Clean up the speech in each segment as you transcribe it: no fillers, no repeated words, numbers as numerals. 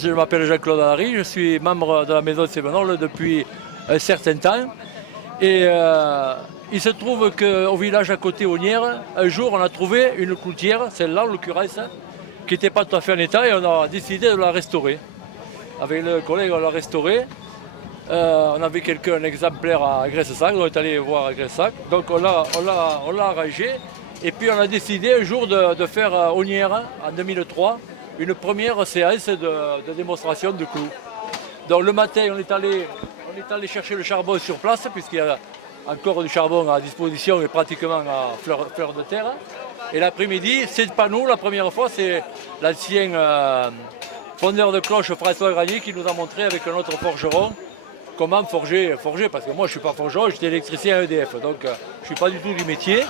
Je m'appelle Jean-Claude Allary, je suis membre de la maison de Sévenol depuis un certain temps. Et il se trouve qu'au village à côté, Aunières, un jour on a trouvé une cloutière, celle-là en l'occurrence, qui n'était pas tout à fait en état et on a décidé de la restaurer. Avec le collègue, on l'a restaurée. On avait un exemplaire à Graissac, on est allé voir à Graissac. Donc on l'a arrangé. Et puis on a décidé un jour de faire à Aunières, en 2003, une première séance de démonstration de clous. Donc le matin, on est allé chercher le charbon sur place, puisqu'il y a encore du charbon à disposition et pratiquement à fleur de terre. Et l'après-midi, c'est pas nous, la première fois, c'est l'ancien fondeur de cloche François Granier qui nous a montré avec un autre forgeron comment forger, parce que moi je ne suis pas forgeron, j'étais électricien à EDF, donc je ne suis pas du tout du métier.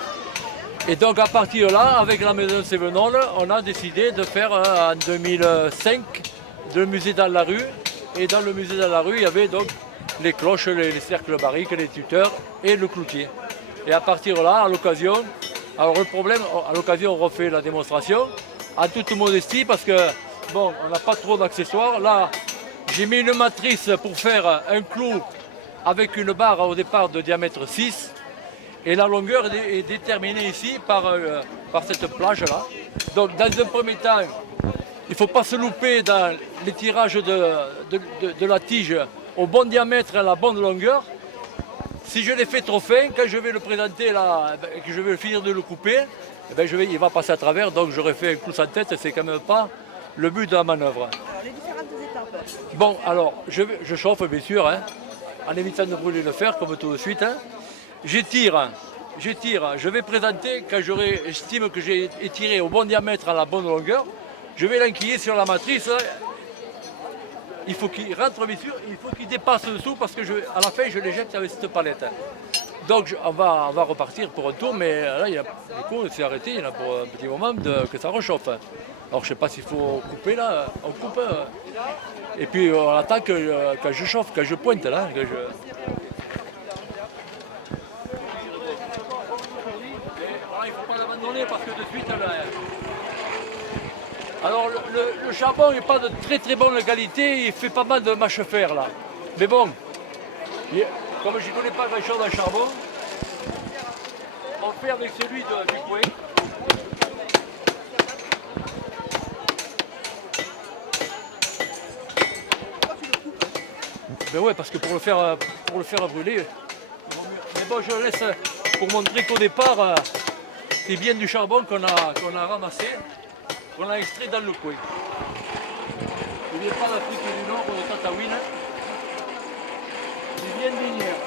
Et donc à partir de là, avec la maison Sévenol, on a décidé de faire en 2005 le musée dans la rue. Et dans le musée dans la rue, il y avait donc les cloches, les cercles barriques, les tuteurs et le cloutier. Et à partir de là, à l'occasion, alors le problème, à l'occasion on refait la démonstration, en toute modestie, parce que bon, on n'a pas trop d'accessoires. Là, j'ai mis une matrice pour faire un clou avec une barre au départ de diamètre 6. Et la longueur est déterminée ici par cette plage-là. Donc dans un premier temps, il ne faut pas se louper dans les tirages de la tige au bon diamètre et à la bonne longueur. Si je l'ai fait trop fin, quand je vais le présenter là, et que je vais finir de le couper, il va passer à travers, donc j'aurais fait un clou sans tête, c'est quand même pas le but de la manœuvre. Alors, les différentes étapes. Bon, alors, je chauffe bien sûr, hein, en évitant de brûler le fer, comme tout de suite. Hein. J'étire, je vais présenter, quand j'estime que j'ai étiré au bon diamètre à la bonne longueur, je vais l'enquiller sur la matrice. Il faut qu'il rentre bien sûr, il faut qu'il dépasse dessous parce que à la fin je l'éjecte avec cette palette. Donc on va repartir pour un tour, mais là du coup on s'est arrêté, il y en a pour un petit moment que ça rechauffe. Alors je ne sais pas s'il faut couper là, on coupe. Et puis on attend quand je chauffe, quand je pointe là. Il ne faut pas l'abandonner parce que de suite. Alors le charbon n'est pas de très bonne qualité, il fait pas mal de mâche-fer là. Mais bon, comme je ne connais pas grand chose en charbon, on fait avec celui du coin. Ben ouais, parce que pour le faire brûler. Mais bon, je laisse pour montrer qu'au départ, c'est bien du charbon qu'on a ramassé. On a extrait dans le coin. Il vient pas d'Afrique du Nord ou de Tataouine. Il vient d'Inière.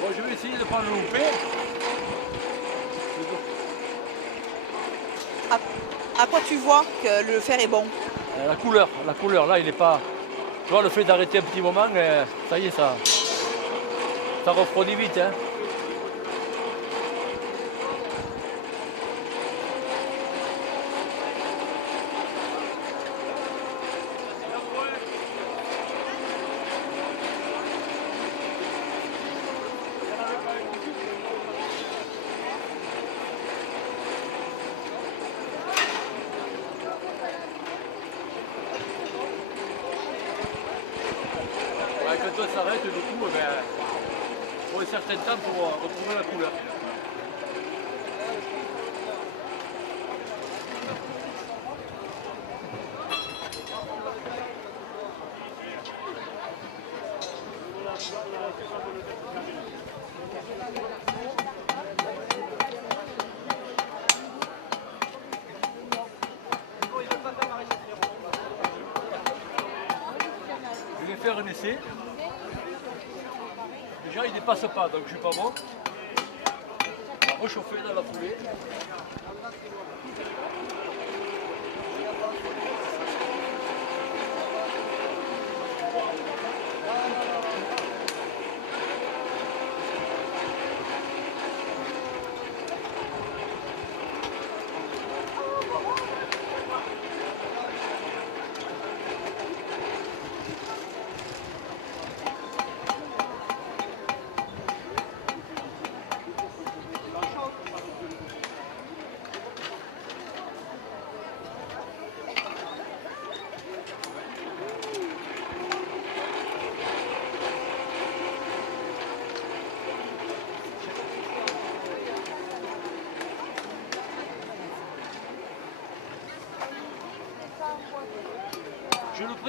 Bon, je vais essayer de ne pas le louper. À quoi tu vois que le fer est bon? La couleur, là, il n'est pas... Tu vois, le fait d'arrêter un petit moment, ça y est, ça refroidit vite. Hein. Quand on s'arrête, du coup, il faut un certain temps pour retrouver la couleur. Je vais faire un essai. Déjà, il ne dépasse pas, donc je ne suis pas bon. On va rechauffer dans la foulée.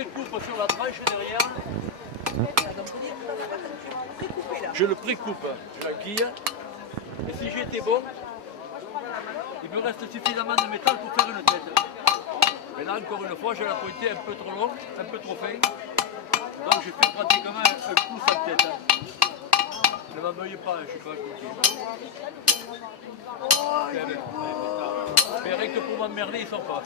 précoupe sur la tranche derrière. Je le précoupe, je la quille. Et si j'étais bon, il me reste suffisamment de métal pour faire une tête. Mais là, encore une fois, j'ai la pointée un peu trop longue, un peu trop fin. Donc je fais pratiquement un pouce à tête. Ne m'emmeuillez pas, je ne suis pas compliqué. Mais rien que pour m'emmerder, ils sont pas.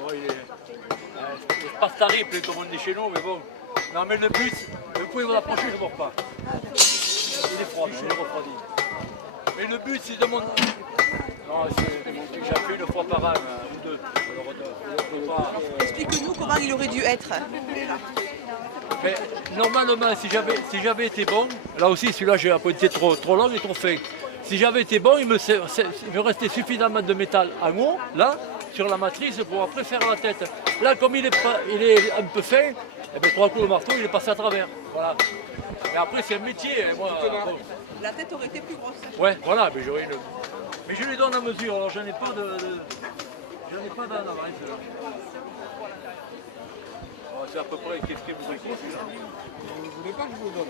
Bon, il est pas terrible comme on dit chez nous, mais bon. Non, mais le but, vous pouvez vous approcher, je ne vois pas. Il est froid, il est refroidi. Mais le but, c'est de monter. Non, j'ai fait une fois par an, ou deux. Alors, Explique-nous comment il aurait dû être. mais normalement, si j'avais été bon, là aussi, celui-là, j'ai la pointée trop longue et trop fin. Si j'avais été bon, il me restait suffisamment de métal en haut, là, sur la matrice, pour après faire la tête. Là, comme il est un peu fin, eh bien, 3 coups de marteau, il est passé à travers. Voilà. Mais après, c'est un métier. Moi, bon. La tête aurait été plus grosse. Ouais, voilà, mais j'aurais une. Mais je lui donne à mesure, alors j'en ai pas d'en avance. C'est à peu près qu'est-ce que vous voulez. Vous voulez pas que je vous donne?